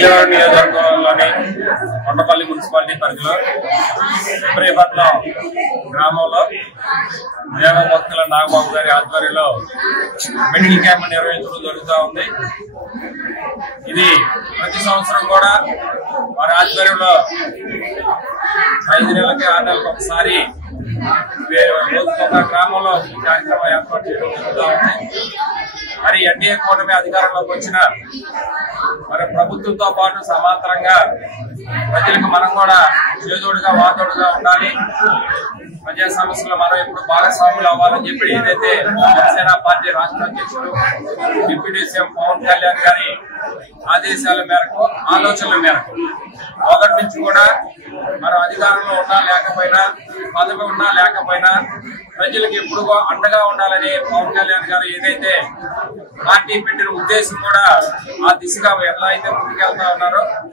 మైలవరం నియోజకవర్గంలోని కొండపల్లి మున్సిపాలిటీ పరిధిలో ఇబ్రహీంపట్నం గ్రామంలో దేవభక్తుల నాగబాబు గారి ఆధ్వర్యంలో మెడికల్ క్యాంప్ నిర్వహించడం జరుగుతూ ఉంది. ఇది ప్రతి సంవత్సరం కూడా వారి ఆధ్వర్యంలో 5 నెలలకి 6 నెలలకు ఒకసారి రోజుకొక గ్రామంలో ఈ కార్యక్రమం ఏర్పాటు చేయడం జరుగుతూ ఉంది. మరి ఎన్డీఏ కూటమి అధికారంలోకి వచ్చిన మరి ప్రభుత్వంతో పాటు సమాంతరంగా ప్రజలకు మనం కూడా చేదోడుగా వాదోడుగా ఉండాలి, ప్రజా సమస్యలు మనం ఎప్పుడు భాగస్వాములు అవ్వాలని చెప్పి ఏదైతే జనసేన పార్టీ రాష్ట్ర అధ్యక్షుడు డిప్యూటీ సీఎం పవన్ కళ్యాణ్ గారి ఆదేశాల మేరకు ఆలోచనల మేరకు మొదటి నుంచి కూడా మనం అధికారంలో ఉన్నా లేకపోయినా పదవి ఉన్నా లేకపోయినా ప్రజలకు ఎప్పుడు అండగా ఉండాలని పవన్ కళ్యాణ్ గారు ఏదైతే పార్టీ పెట్టిన ఉద్దేశం కూడా ఆ దిశగా ఎలా అయితే ముందుకెళ్తా ఉన్నారో